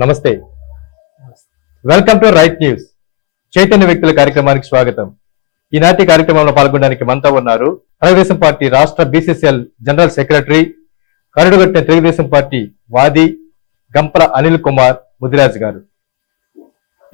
నమస్తే. Welcome to right news చైతన్య వ్యక్తుల కార్యక్రమానికి స్వాగతం. ఈనాటి కార్యక్రమంలో పాల్గొనడానికి మనతో ఉన్నారు తెలుగుదేశం పార్టీ రాష్ట్ర బీసీసీఎల్ జనరల్ సెక్రటరీ కరడుగట్టిన తెలుగుదేశం పార్టీ వాది గంపల అనిల్ కుమార్ ముదిరాజ్ గారు.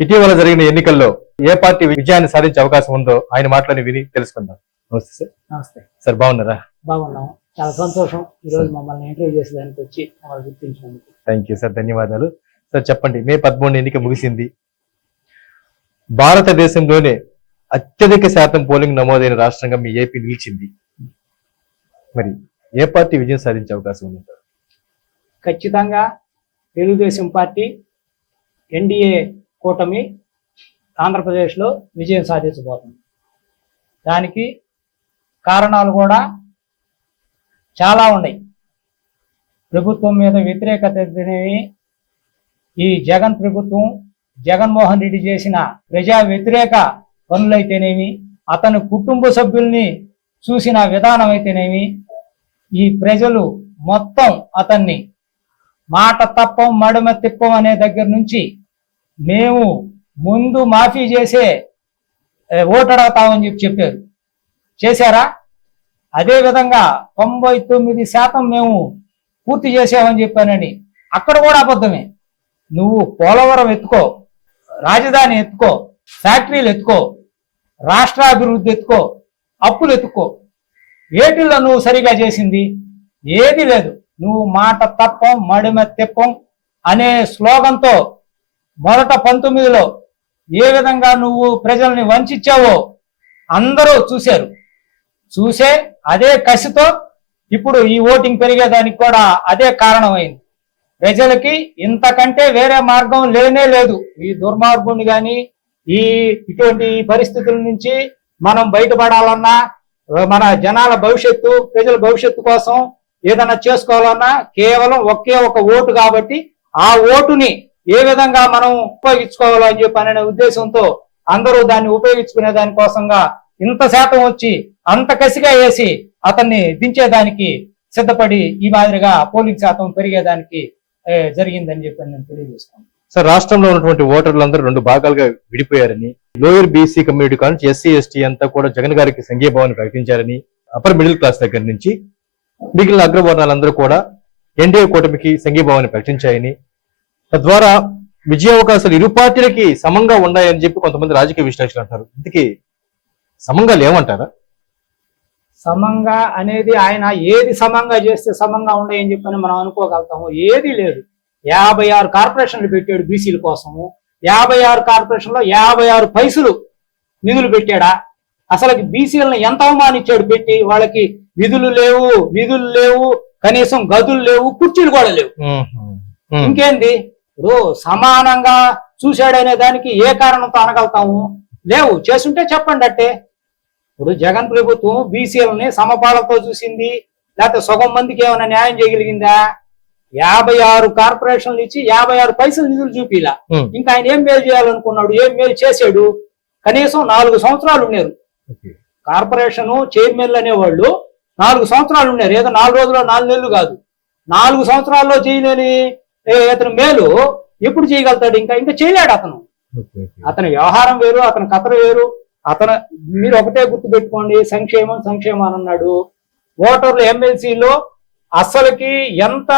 ఇటీవల జరిగిన ఎన్నికల్లో ఏ పార్టీ విజయాన్ని సాధించే అవకాశం ఉందో ఆయన మాటలని విని తెలుసుకుందాం. నమస్తే సార్. నమస్తే. సార్ బాగున్నారా? బాగున్నాం. చాలా సంతోషం. ఈ రోజు మమ్మల్ని ఇంటర్వ్యూ చేసేదానికి వచ్చి మమ్మల్ని గుర్తించినందుకు. Thank you sir. ధన్యవాదాలు. సార్ చెప్పండి. మే పదమూడు ఎన్నిక ముగిసింది. భారతదేశంలోనే అత్యధిక శాతం పోలింగ్ నమోదైన రాష్ట్రంగా మీ ఏపీ నిలిచింది. మరి ఏ పార్టీ విజయం సాధించే అవకాశం ఉంది ఖచ్చితంగా తెలుగుదేశం పార్టీ ఎన్డీఏ కూటమి ఆంధ్రప్రదేశ్లో విజయం సాధించబోతుంది. దానికి కారణాలు కూడా చాలా ఉన్నాయి. ప్రభుత్వం మీద వ్యతిరేకత అనేవి ఈ జగన్ ప్రభుత్వం జగన్మోహన్ రెడ్డి చేసిన ప్రజా వ్యతిరేక పనులైతేనేమి అతని కుటుంబ సభ్యుల్ని చూసిన విధానం అయితేనేమి ఈ ప్రజలు మొత్తం అతన్ని మాట తప్పం మడమ తిప్పం అనే దగ్గర నుంచి మేము ముందు మాఫీ చేసే ఏ, ఓటు అడగతామని చెప్పి చెప్పారు. చేశారా? అదే విధంగా తొంభై తొమ్మిది శాతం మేము పూర్తి చేసామని చెప్పానని అక్కడ కూడా అబద్ధమే. నువ్వు పోలవరం ఎత్తుకో రాజధాని ఎత్తుకో ఫ్యాక్టరీలు ఎత్తుకో రాష్ట్రాభివృద్ధి ఎత్తుకో అప్పులు ఎత్తుకో. ఏటిల్లో నువ్వు సరిగా చేసింది? ఏది లేదు. నువ్వు మాట తప్పం మడిమ తిప్పం అనే స్లోగన్తో మొదట పంతొమ్మిదిలో ఏ విధంగా నువ్వు ప్రజల్ని వంచావో అందరూ చూశారు. చూసే అదే కసితో ఇప్పుడు ఈ ఓటింగ్ పెరిగేదానికి కూడా అదే కారణమైంది. ప్రజలకి ఇంతకంటే వేరే మార్గం లేనే లేదు. ఈ దుర్మార్గుని గాని ఈ ఇటువంటి పరిస్థితుల నుంచి మనం బయటపడాలన్నా మన జనాల భవిష్యత్తు ప్రజల భవిష్యత్తు కోసం ఏదైనా చేసుకోవాలన్నా కేవలం ఒకే ఒక ఓటు కాబట్టి ఆ ఓటుని ఏ విధంగా మనం ఉపయోగించుకోవాలో అని చెప్పి అనే ఉద్దేశంతో అందరూ దాన్ని ఉపయోగించుకునే దానికోసంగా ఇంత శాతం వచ్చి అంత కసిగా వేసి అతన్ని దించేదానికి సిద్ధపడి ఈ మాదిరిగా పోలింగ్ శాతం పెరిగేదానికి జరిగిందని చెప్పి నేను తెలియజేస్తాను. సార్ రాష్ట్రంలో ఉన్నటువంటి ఓటర్లందరూ రెండు భాగాలుగా విడిపోయారని లోయర్ బీసీ కమ్యూనిటీ కానుంచి ఎస్సీ ఎస్టీ అంతా కూడా జగన్ గారికి సంఘీభావాన్ని ప్రకటించారని అప్పర్ మిడిల్ క్లాస్ దగ్గర నుంచి మిగిలిన అగ్రవర్ణాలందరూ కూడా ఎన్డీఏ కూటమికి సంఘీభావాన్ని ప్రకటించాయని తద్వారా విజయావకాశాలు ఇరు పార్టీలకి సమంగా ఉన్నాయని చెప్పి కొంతమంది రాజకీయ విశ్లేషకులు అంటారు. ఇంతకీ సమంగా లేవంటారా? సమంగా అనేది ఆయన ఏది సమంగా చేస్తే సమంగా ఉన్నాయని చెప్పని మనం అనుకోగలుగుతాము. ఏది లేదు. యాభై ఆరు కార్పొరేషన్లు పెట్టాడు బీసీల కోసము. యాభై ఆరు కార్పొరేషన్లో యాభై ఆరు పైసలు నిధులు పెట్టాడా? అసలు బీసీలను ఎంత అవమానించాడు పెట్టి వాళ్ళకి విధులు లేవు విధులు లేవు కనీసం గదులు లేవు కుర్చీలు కూడా లేవు. ఇంకేంది? ఇప్పుడు సమానంగా చూశాడనే దానికి ఏ కారణంతో అనగలుగుతాము? లేవు. చేసుంటే చెప్పండి అట్టే. ఇప్పుడు జగన్ ప్రభుత్వం బీసీలని సమపాలతో చూసింది. లేకపోతే సగం మందికి ఏమైనా న్యాయం చేయగలిగిందా? యాభై ఆరు కార్పొరేషన్లు ఇచ్చి యాభై ఆరు పైసలు నిధులు చూపిలా. ఇంకా ఆయన ఏం మేలు చేయాలనుకున్నాడు? ఏం మేలు చేశాడు? కనీసం నాలుగు సంవత్సరాలు ఉన్నారు. కార్పొరేషన్ చైర్మన్లు అనేవాళ్ళు నాలుగు సంవత్సరాలు ఉన్నారు. ఏదో నాలుగు రోజులు నాలుగు నెలలు కాదు. నాలుగు సంవత్సరాల్లో చేయలేని ఏ, ఇతను మేలు ఎప్పుడు చేయగలుగుతాడు? ఇంకా ఇంకా చేయలేడు అతను. అతని వ్యవహారం వేరు అతని కథ వేరు. అతను మీరు ఒకటే గుర్తు పెట్టుకోండి సంక్షేమం సంక్షేమం అని అన్నాడు. ఓటర్లు ఎమ్మెల్సీలో అసలుకి ఎంత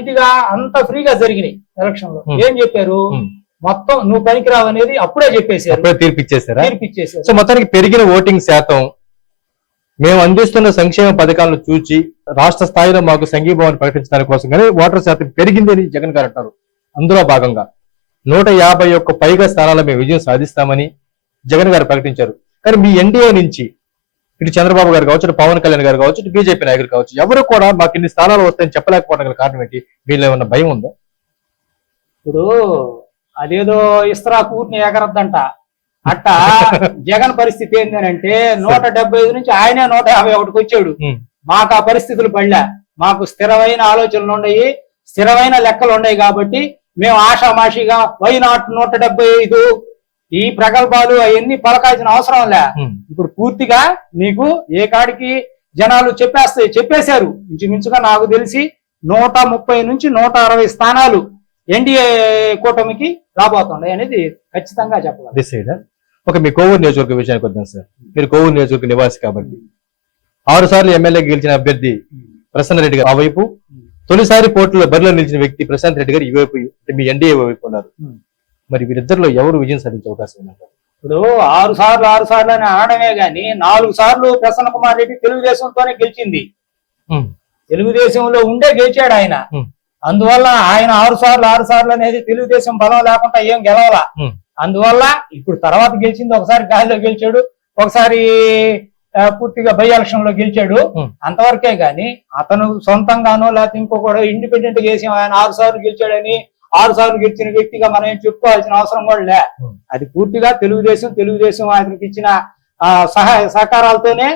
ఇదిగా అంత ఫ్రీగా జరిగినాయి ఎలక్షన్లో. ఏం చెప్పారు. మొత్తం నువ్వు పనికిరావు అనేది అప్పుడే అప్పుడే తీర్పిచ్చేసారా తీర్పిచ్చేశారు సో మొత్తానికి పెరిగిన ఓటింగ్ శాతం మేము అందిస్తున్న సంక్షేమ పథకాలను చూచి రాష్ట్ర స్థాయిలో మాకు సంఘీభావాన్ని ప్రకటించడానికి కోసం కానీ ఓటర్ శాతం పెరిగిందని జగన్ గారు అంటారు. అందులో భాగంగా నూట యాభై ఒక్క పైగా స్థానాల్లో మేము విజయం సాధిస్తామని జగన్ గారు ప్రకటించారు. కానీ మీ ఎన్డీఏ నుంచి ఇటు చంద్రబాబు గారు కావచ్చు ఇటు పవన్ కళ్యాణ్ గారు కావచ్చు ఇటు బీజేపీ నాయకులు కావచ్చు ఎవరు కూడా మాకు ఇన్ని స్థానాలు వస్తాయని చెప్పలేకపోవడం గల కారణం ఏంటి? వీళ్ళు ఏమన్నా భయం ఉందా? ఇప్పుడు అదేదో ఇస్త్రా కూర్ని ఎగరద్దంట. అట్ట జగన్ పరిస్థితి ఏంటంటే నూట డెబ్బై ఐదు నుంచి ఆయనే నూట యాభై ఒకటికి వచ్చాడు. మాకు ఆ పరిస్థితులు పడలే. మాకు స్థిరమైన ఆలోచనలు ఉన్నాయి స్థిరమైన లెక్కలు ఉన్నాయి కాబట్టి మేము ఆషామాషిగా వై నాట్ నూట డెబ్బై ఐదు ఈ ప్రగల్భాలు అవన్నీ పలకాల్సిన అవసరం లే. ఇప్పుడు పూర్తిగా నీకు ఏ కాడికి జనాలు చెప్పేస్తే చెప్పేశారు. ఇంచుమించుగా నాకు తెలిసి నూట ముప్పై నుంచి నూట అరవై స్థానాలు ఎన్డీఏ కూటమికి రాబోతున్నాయి అనేది ఖచ్చితంగా చెప్పగలం ఒక మీ కోవూరు నియోజకవర్గ విషయానికి వద్దాం సార్ మీరు కోవూరు నియోజకవర్గ నివాసి కాబట్టి. ఆరు సార్లు ఎమ్మెల్యే గెలిచిన అభ్యర్థి ప్రసన్న రెడ్డి గారు ఆ వైపు. తొలిసారి పోటీలో బరిలో నిలిచిన వ్యక్తి ప్రశాంత్ రెడ్డి గారు ఈ వైపు మీ ఎన్డీఏ వైపు ఉన్నారు. మరి వీరిద్దరిలో ఎవరు విజయం సాధించే అవకాశం ఉన్నారు ఇప్పుడు ఆరు సార్లు ఆరు సార్లు అని అనడమే గాని నాలుగు సార్లు ప్రసన్న కుమార్ రెడ్డి తెలుగుదేశంతోనే గెలిచింది. తెలుగుదేశంలో ఉండే గెలిచాడు ఆయన. అందువల్ల ఆయన ఆరు సార్లు ఆరు సార్లు అనేది తెలుగుదేశం బలం లేకుండా ఏం గెలవాల. అందువల్ల ఇప్పుడు తర్వాత గెలిచింది ఒకసారి గాలిలో గెలిచాడు ఒకసారి పూర్తిగా బై ఎలక్షన్లో గెలిచాడు. అంతవరకే గాని అతను సొంతంగానో లేకపోతే ఇంకొకడు ఇండిపెండెంట్గా వేసి ఆయన ఆరు సార్లు గెలిచాడని ఆరు సార్లు గెలిచిన వ్యక్తిగా మనం ఏం చెప్పుకోవాల్సిన అవసరం కూడా లే. అది పూర్తిగా తెలుగుదేశం తెలుగుదేశం అతనికి ఇచ్చిన ఆ, సహాయ సహకారాలతోనే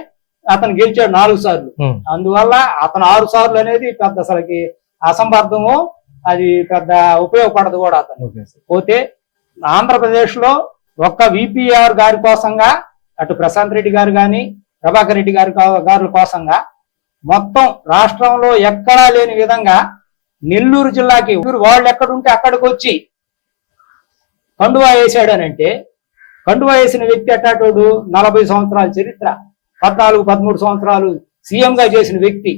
అతను గెలిచాడు నాలుగు సార్లు. అందువల్ల అతను ఆరు సార్లు అనేది పెద్ద అసలుకి అసంబద్ధము అది పెద్ద ఉపయోగపడదు కూడా అతను పోతే ఆంధ్రప్రదేశ్లో ఒక్క విపిఆర్ గారి కోసంగా అటు ప్రశాంత్ రెడ్డి గారు గాని ప్రభాకర్ రెడ్డి గారి గారి కోసంగా మొత్తం రాష్ట్రంలో ఎక్కడా లేని విధంగా నెల్లూరు జిల్లాకి ఊరు వాళ్ళు ఎక్కడుంటే అక్కడికి వచ్చి కండువా వేసాడనంటే కండువా వేసిన వ్యక్తి అట్టాటోడు నలభై సంవత్సరాల చరిత్ర. పద్నాలుగు పదమూడు సంవత్సరాలు సీఎం గా చేసిన వ్యక్తి.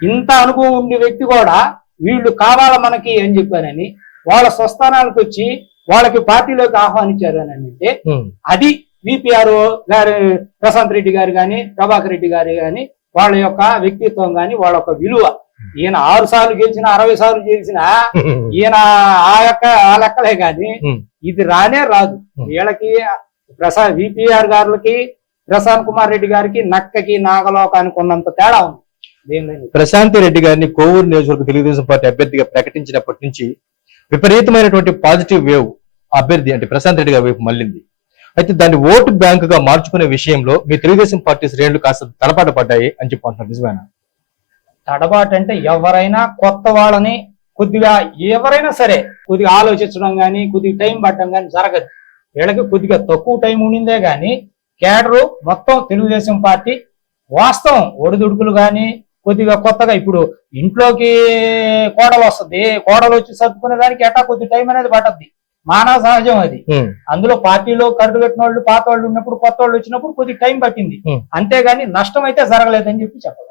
ఇంత అనుభవం ఉండే వ్యక్తి కూడా వీళ్ళు కావాల మనకి అని చెప్పానని వాళ్ళ స్వస్థానాలకు వచ్చి వాళ్ళకి పార్టీలోకి ఆహ్వానించారు అని అంటే. అది విపిఆర్ గారి ప్రశాంత్ రెడ్డి గారు కానీ ప్రభాకర్ రెడ్డి గారు కానీ వాళ్ళ యొక్క వ్యక్తిత్వం కానీ వాళ్ళ యొక్క విలువ. ఈయన ఆరు సార్లు గెలిచిన అరవై సార్లు గెలిచిన ఈయన ఆ యొక్క ఆ లెక్కలే కానీ Hmm. ఇది రానే రాదు. వీళ్ళకి ప్రసాద్ విపిఆర్ గారికి ప్రశాంత్ కుమార్ రెడ్డి గారికి నక్కకి నాగలోకానికి ఉన్నంత తేడా ఉంది. ప్రశాంత్ రెడ్డి గారిని కోవూరు నియోజకవర్గ తెలుగుదేశం పార్టీ అభ్యర్థిగా ప్రకటించినప్పటి నుంచి విపరీతమైనటువంటి పాజిటివ్ వేవ్ అభ్యర్థి అంటే ప్రశాంత్ రెడ్డి గారి వైపు మళ్ళింది. అయితే దాన్ని ఓటు బ్యాంక్గా మార్చుకునే విషయంలో మీ తెలుగుదేశం పార్టీ శ్రేణులు కాస్త తలపాట పడ్డాయి అని చెప్పి అంటున్నారు. నిజమేనా? తడబాటు అంటే ఎవరైనా కొత్త వాళ్ళని కొద్దిగా ఎవరైనా సరే కొద్దిగా ఆలోచించడం కానీ కొద్దిగా టైం పట్టడం కానీ జరగదు. వీళ్ళకి కొద్దిగా తక్కువ టైం ఉండిందే కానీ కేడరు మొత్తం తెలుగుదేశం పార్టీ వాస్తవం. ఒడిదుడుకులు కానీ కొద్దిగా కొత్తగా ఇప్పుడు ఇంట్లోకి కోడలు వస్తుంది. కోడలు వచ్చి సర్దుకునే దానికి ఎట్టా కొద్ది టైం అనేది పట్టద్ది. మానవ సహజం అది. అందులో పార్టీలో కరుడు పెట్టిన వాళ్ళు పాత వాళ్ళు ఉన్నప్పుడు కొత్త వాళ్ళు వచ్చినప్పుడు కొద్ది టైం పట్టింది. అంతేగాని నష్టం అయితే జరగలేదని చెప్పి చెప్పాలి.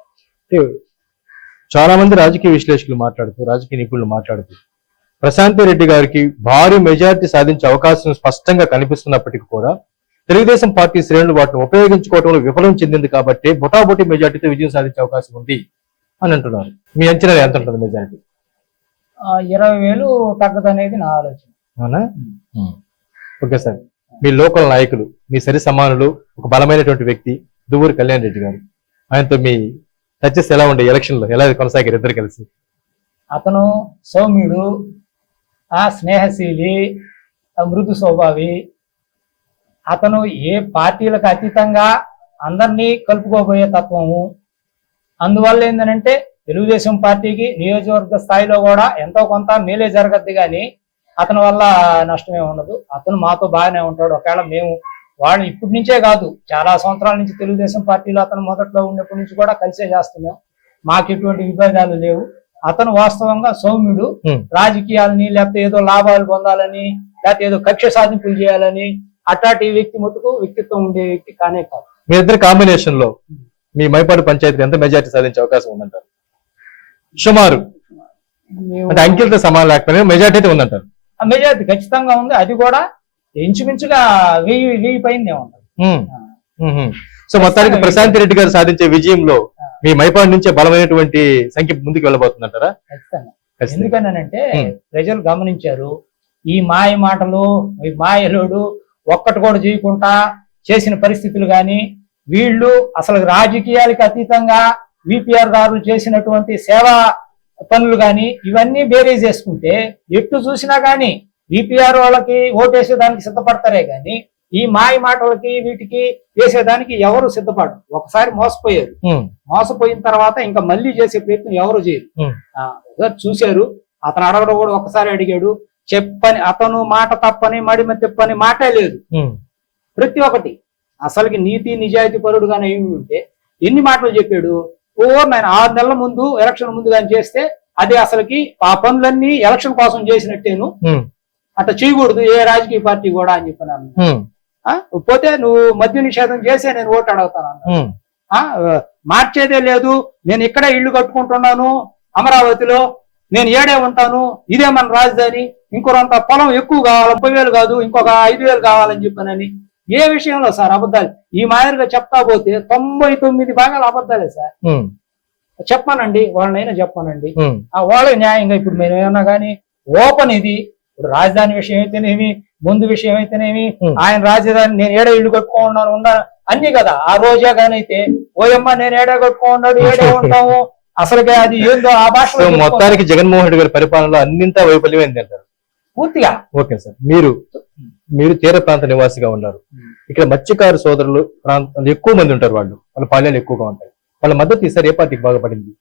చాలా మంది రాజకీయ విశ్లేషకులు మాట్లాడుతూ రాజకీయ నిపుణులు మాట్లాడుతూ ప్రశాంత్ రెడ్డి గారికి భారీ మెజారిటీ సాధించే అవకాశం స్పష్టంగా కనిపిస్తున్నప్పటికీ కూడా తెలుగుదేశం పార్టీ శ్రేణులు వాటిని ఉపయోగించుకోవడంలో విఫలం చెందింది కాబట్టి బొటాబొటి మెజారిటీతో విజయం సాధించే అవకాశం ఉంది అని అంటున్నారు. మీ అంచనా ఎంత ఉంటుంది మెజారిటీ? ఇరవై వేలు తగ్గదనేది నా ఆలోచన. అవునా? Okay sir. మీ లోకల్ నాయకులు మీ సరి సమానులు ఒక బలమైనటువంటి వ్యక్తి దువ్వూరు కళ్యాణ్ రెడ్డి గారు. ఆయనతో మీ టచెస్ ఎలా ఉండే ఎలక్షన్లో? ఎలా కొనసాగారు ఇద్దరు కలిసి? అతను సౌమ్యుడు ఆ స్నేహశీలి ఆ మృదు స్వభావి. అతను ఏ పార్టీలకు అతీతంగా అందరినీ కలుపుకోబోయే తత్వము. అందువల్ల ఏంటంటే తెలుగుదేశం పార్టీకి నియోజకవర్గ స్థాయిలో కూడా ఎంతో కొంత మేలే జరగద్ది కానీ అతని వల్ల నష్టమే ఉండదు. అతను మాతో బాగానే ఉంటాడు. ఒకవేళ మేము వాళ్ళు ఇప్పటి నుంచే కాదు చాలా సంవత్సరాల నుంచి తెలుగుదేశం పార్టీలో అతను మొదట్లో ఉన్నప్పటి నుంచి కూడా కలిసే చేస్తున్నాం. మాకు ఎటువంటి విభేదాలు లేవు. అతను వాస్తవంగా సౌమ్యుడు. రాజకీయాలని లేకపోతే ఏదో లాభాలు పొందాలని లేకపోతే ఏదో కక్ష సాధింపులు చేయాలని అట్లాంటి వ్యక్తి మటుకు వ్యక్తిత్వం ఉండే వ్యక్తి కానే కాదు. మీ ఇద్దరు కాంబినేషన్లో మీ మైపాడు పంచాయతీ ఎంత మెజారిటీ సాధించే అవకాశం ఉందంటారు? సుమారు. అంటే అంకెలతో సమానం లేకపోయినా మెజారిటీ అయితే ఉందంటారు. మెజారిటీ ఖచ్చితంగా ఉంది. అది కూడా ఇంచుమించుగా వెయ్యి వెయ్యి పైనే. సో మొత్తానికి ప్రశాంత్ రెడ్డి గారు సాధించే విజయంలో మీ మైపాడు నుంచే బలమైనటువంటి సంఖ్య ముందుకు వెళ్ళబోతుందంటారా. ఎందుకనంటే Hmm. ప్రజలు గమనించారు ఈ మాయ మాటలు ఈ మాయలోడు ఒక్కటి కూడా చేయకుండా చేసిన పరిస్థితులు గాని వీళ్ళు అసలు రాజకీయాలకు అతీతంగా విపిఆర్ గారు చేసినటువంటి సేవా పనులు గాని ఇవన్నీ బేరీజ్ చేసుకుంటే ఎటు చూసినా గాని విపిఆర్ వాళ్ళకి ఓటేసేదానికి సిద్ధపడతారే గాని ఈ మాయ మాటలకి వీటికి వేసేదానికి ఎవరు సిద్ధపడరు. ఒకసారి మోసపోయారు. మోసపోయిన తర్వాత ఇంకా మళ్ళీ చేసే ప్రయత్నం ఎవరు చేయరు. చూశారు. అతను అడగడం కూడా ఒకసారి అడిగాడు. చెప్పని అతను మాట తప్పని మడిమ తిప్పని మాటే లేదు. ప్రతి ఒక్కటి. అసలుకి నీతి నిజాయితీ పరుడుగానే అయి ఉంటే ఎన్ని మాటలు చెప్పాడు? ఓ నేను ఆరు నెలల ముందు ఎలక్షన్ ముందు కానీ చేస్తే అది అసలుకి ఆ పనులన్నీ ఎలక్షన్ కోసం చేసినట్టేను. అట్లా చేయకూడదు ఏ రాజకీయ పార్టీ కూడా అని చెప్పినాను పోతే నువ్వు మద్య నిషేధం చేసే నేను ఓటు అడుగుతాను మార్చేదే లేదు నేను ఇక్కడే ఇల్లు కట్టుకుంటున్నాను అమరావతిలో నేను ఏడే ఉంటాను ఇదే మన రాజధాని ఇంకొంత పొలం ఎక్కువ కావాలి ముప్పై వేలు కాదు ఇంకొక ఐదు వేలు కావాలని చెప్పానని. ఏ విషయంలో సార్ అబద్ధాలు? ఈ మాదిరిగా చెప్తా పోతే తొంభై తొమ్మిది భాగాలు అబద్ధాలే సార్. చెప్పానండి వాళ్ళనైనా చెప్పానండి. వాళ్ళే న్యాయంగా ఇప్పుడు మేము ఏమన్నా కానీ ఓపెన్ ఇది ఇప్పుడు రాజధాని విషయం అయితేనేమి ముందు విషయం అయితేనేమి. ఆయన రాజధాని నేను ఏడ ఇల్లు కట్టుకోన్నాను ఉన్నాను అన్ని కదా. ఆ రోజే కానైతే ఓయమ్మ నేను ఏడే కట్టుకోన్నాడు ఏడే ఉంటాము. అసలుగా అది ఏందో ఆ చెప్పుకో- మొత్తానికి జగన్మోహన్ రెడ్డి గారి పరిపాలనలో అన్నింతా వైఫల్యమైంది అంటారు. పూర్తిగా. Okay sir. మీరు మీరు తీర ప్రాంత నివాసిగా ఉన్నారు. ఇక్కడ మత్స్యకారు సోదరులు ప్రాంతాలు ఎక్కువ మంది ఉంటారు వాళ్ళు. వాళ్ళ పాళ్యాలు ఎక్కువగా ఉంటాయి. వాళ్ళ మద్దతు ఈసారి ఏ పార్టీకి బాగా పడింది?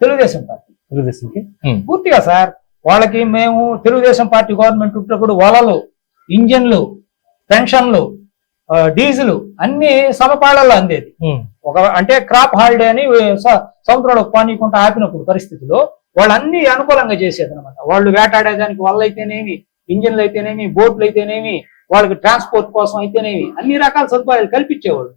తెలుగుదేశం పార్టీ. తెలుగుదేశంకి? పూర్తిగా సార్. వాళ్ళకి మేము తెలుగుదేశం పార్టీ గవర్నమెంట్ ఉన్నప్పుడు వలలు ఇంజన్లు పెన్షన్లు డీజిల్ అన్ని సమపాళల్లో అందేది. ఒక అంటే క్రాప్ హాలిడే అని సముద్రంలో పానీయకుండా ఆపినప్పుడు పరిస్థితిలో వాళ్ళు అన్ని అనుకూలంగా చేసేది అనమాట వాళ్ళు వేటాడేదానికి వాళ్ళు అయితేనేమి ఇంజిన్లు అయితేనేమి బోట్లు అయితేనేమి వాళ్ళకి ట్రాన్స్పోర్ట్ కోసం అయితేనేమి అన్ని రకాల సదుపాయాలు కల్పించేవాళ్ళు.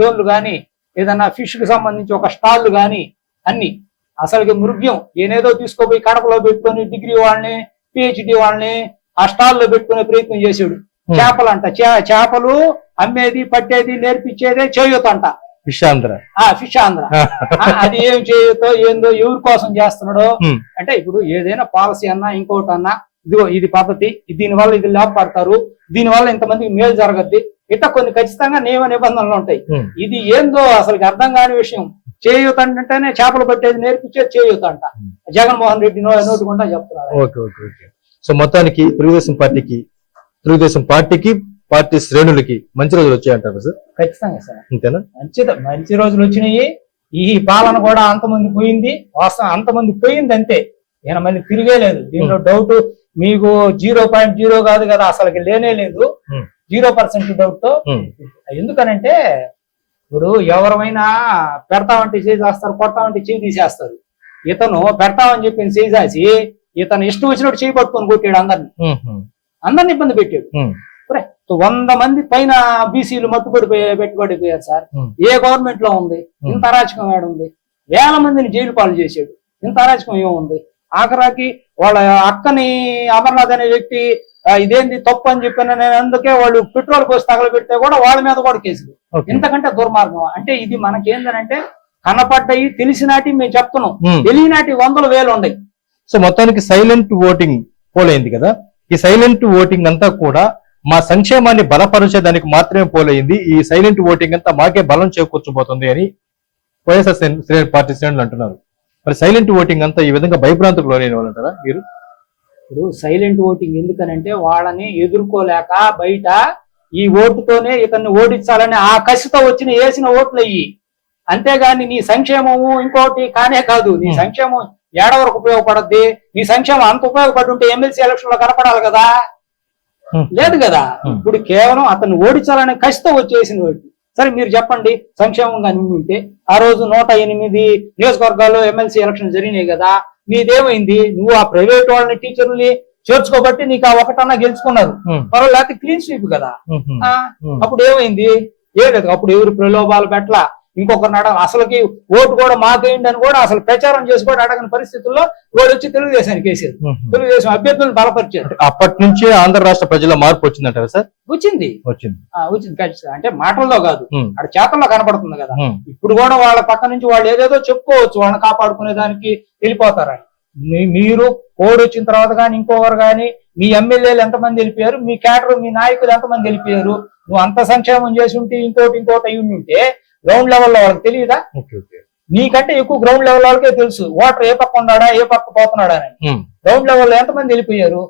లోన్లు కానీ ఏదన్నా ఫిష్కి సంబంధించి ఒక స్టాల్ కానీ అన్ని. అసలుకి మృగ్యం. ఏనేదో తీసుకోపోయి కడపలో పెట్టుకొని డిగ్రీ వాళ్ళని పిహెచ్డి వాళ్ళని ఆ స్టాల్లో పెట్టుకునే ప్రయత్నం చేసాడు. చేపలు అంట చేపలు అమ్మేది పట్టేది నేర్పించేదే చేయూత అంట విశాంధ్ర ఆ. ఫిష్ ఆంధ్ర అది ఏం చేయతో ఏందో ఎవరి కోసం చేస్తున్నాడో. అంటే ఇప్పుడు ఏదైనా పాలసీ అన్నా ఇంకోటి అన్నా ఇదిగో ఇది పద్ధతి దీని వల్ల ఇది లాభపడతారు దీని వల్ల ఇంతమందికి మేలు జరగద్ది. ఇట్లా కొన్ని ఖచ్చితంగా నియమ నిబంధనలు ఉంటాయి. ఇది ఏందో అసలు అర్థం కాని విషయం. చేయూత అంటేనే చేపలు పట్టేది నేర్పించేది చేయూత అంట జగన్మోహన్ రెడ్డి నో నోటుకుండా చెప్తున్నారు ఓకే ఓకే ఓకే. సో మొత్తానికి తెలుగుదేశం పార్టీకి తెలుగుదేశం పార్టీకి పార్టీ శ్రేణులకి మంచి రోజులు వచ్చాయంటారు సార్? ఖచ్చితంగా సార్. అంతేనా మంచి మంచి రోజులు వచ్చినాయి. ఈ పాలన కూడా అంతమంది పోయింది. వాస్తవం అంతమంది పోయింది అంతే ఈయన మళ్ళీ తిరిగే లేదు. దీనిలో డౌట్ మీకు జీరో పాయింట్ జీరో కాదు కదా అసలుకి లేనే లేదు. జీరో పర్సెంట్ డౌట్తో ఎందుకనంటే ఇప్పుడు ఎవరైనా పెడతామంటే చేయి చేస్తారు కొడతామంటే చేయి తీసేస్తారు. ఇతను పెడతామని చెప్పి చేయి చేసి ఇతను ఇష్టం వచ్చినట్టు చేయి పట్టుకొని కొట్టాడు అందరిని. అందరిని ఇబ్బంది పెట్టాడు. వంద మంది పైన బీసీలు మట్టుబడి పెట్టుబడిపోయారు సార్. ఏ గవర్నమెంట్లో ఉంది. ఇంత అరాచకం ఏడుంది? వేల మందిని జైలు పాలు చేశాడు. ఇంత అరాచకం ఏముంది? ఆఖరాకి వాళ్ళ అక్కని అమర్నాథ్ అనే వ్యక్తి ఇదేంది తప్పు అని చెప్పిన నేను అందుకే వాళ్ళు పెట్రోల్ పోసి తగలబెడితే కూడా వాళ్ళ మీద కూడా కేసులు. ఇంతకంటే దుర్మార్గం. అంటే ఇది మనకేందనంటే కనపడ్డాయి తెలిసినాటి మేము చెప్తున్నాం. తెలియనాటి వందల వేలు ఉన్నాయి. సో మొత్తానికి సైలెంట్ ఓటింగ్ పోలైంది కదా? ఈ సైలెంట్ ఓటింగ్ అంతా కూడా మా సంక్షేమాన్ని బలపరిచేదానికి మాత్రమే పోలైంది. ఈ సైలెంట్ ఓటింగ్ అంతా మాకే బలం చేకూర్చబోతుంది అని వైఎస్ఆర్ పార్టీ శ్రేణులు అంటున్నారు. మరి సైలెంట్ ఓటింగ్ అంతా ఈ విధంగా భయభ్రాంతులకు లోనైన వాళ్ళు అంటారా మీరు? ఇప్పుడు సైలెంట్ ఓటింగ్ ఎందుకనంటే వాళ్ళని ఎదుర్కోలేక బయట ఈ ఓటుతోనే ఇతన్ని ఓడించాలని ఆ కసితో వచ్చిన వేసిన ఓట్లు అయ్యి. అంతేగాని నీ సంక్షేమము ఇంకోటి కానే కాదు. నీ. సంక్షేమం ఏడ వరకు ఉపయోగపడద్ది? నీ సంక్షేమం అంత ఉపయోగపడి ఉంటే ఎమ్మెల్సీ ఎలక్షన్లో కనపడాలి కదా. లేదు కదా. ఇప్పుడు కేవలం అతన్ని ఓడించాలనే కసితో వచ్చేసిన ఓటు సరే మీరు చెప్పండి. సంక్షేమంగా ఉంటే ఆ రోజు నూట ఎనిమిది నియోజకవర్గాల్లో ఎమ్మెల్సీ ఎలక్షన్ జరిగినాయి కదా. నీదేమైంది నువ్వు ఆ ప్రైవేట్ వాళ్ళని టీచర్ని చేర్చుకోబట్టి నీకు ఆ ఒకటన్నా గెలుచుకున్నారు. మరో లేకపోతే క్లీన్ స్వీప్ కదా. అప్పుడు ఏమైంది ఏ లేదు. అప్పుడు ఎవరు ప్రలోభాలు పెట్టలా? ఇంకొకరిని అడగ అసలుకి ఓటు కూడా మాకేయండి అని కూడా అసలు ప్రచారం చేసి కూడా అడగని పరిస్థితుల్లో వాడు వచ్చి తెలుగుదేశానికి వేసేది. తెలుగుదేశం అభ్యర్థులను బలపరిచారు. అప్పటి నుంచే ఆంధ్ర రాష్ట్ర ప్రజల మార్పు వచ్చిందంటారా సార్? వచ్చింది. వచ్చింది. వచ్చింది ఖచ్చితంగా. అంటే మాటల్లో కాదు. అక్కడ చేతల్లో కనపడుతుంది కదా. ఇప్పుడు కూడా వాళ్ళ పక్క నుంచి వాళ్ళు ఏదేదో చెప్పుకోవచ్చు. వాళ్ళని కాపాడుకునే దానికి వెళ్ళిపోతారని మీరు కోడ్ వచ్చిన తర్వాత కానీ ఇంకొకరు కానీ మీ ఎమ్మెల్యేలు ఎంతమంది వెళ్ళిపోయారు మీ క్యాడర్ మీ నాయకులు ఎంతమంది వెళ్ళిపోయారు నువ్వు అంత సంక్షేమం చేసి ఉంటే ఇంకోటి ఇంకోటి అయి ఉంటే గ్రౌండ్ లెవెల్లో వాళ్ళకి తెలియదా నీకంటే ఎక్కువ గ్రౌండ్ లెవెల్ వాళ్ళకే తెలుసు. ఓటర్ ఏ పక్క ఉన్నాడా ఏ పక్క పోతున్నాడా అని. గ్రౌండ్ లెవెల్లో ఎంతమంది వెళ్ళిపోయారు?